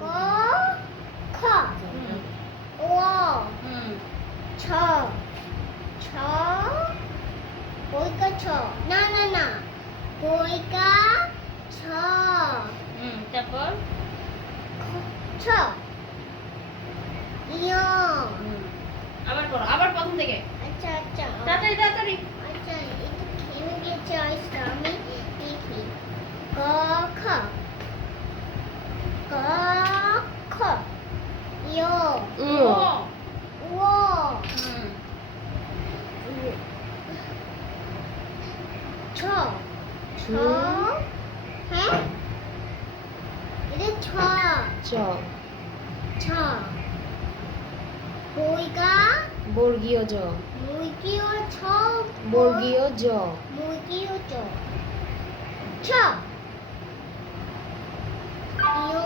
ক খ ও ছ ছ বইকা ছ না না না বইকা ছ তারপর ছ ইয় আবার পড়ো, আবার প্রথম থেকে। আচ্ছা আচ্ছা তাড়াতাড়ি তাড়াতাড়ি। আচ্ছা একটু থেমে গেছে আইসটা আমি দেখি ক খ ক খ ইয় ও ও ছ ছ হ্যাঁ এটা ছ চ ছ বইকা বর্গীয় জ মুরগিও ছ বর্গীয় জ মুরগিও চ ছ ইয়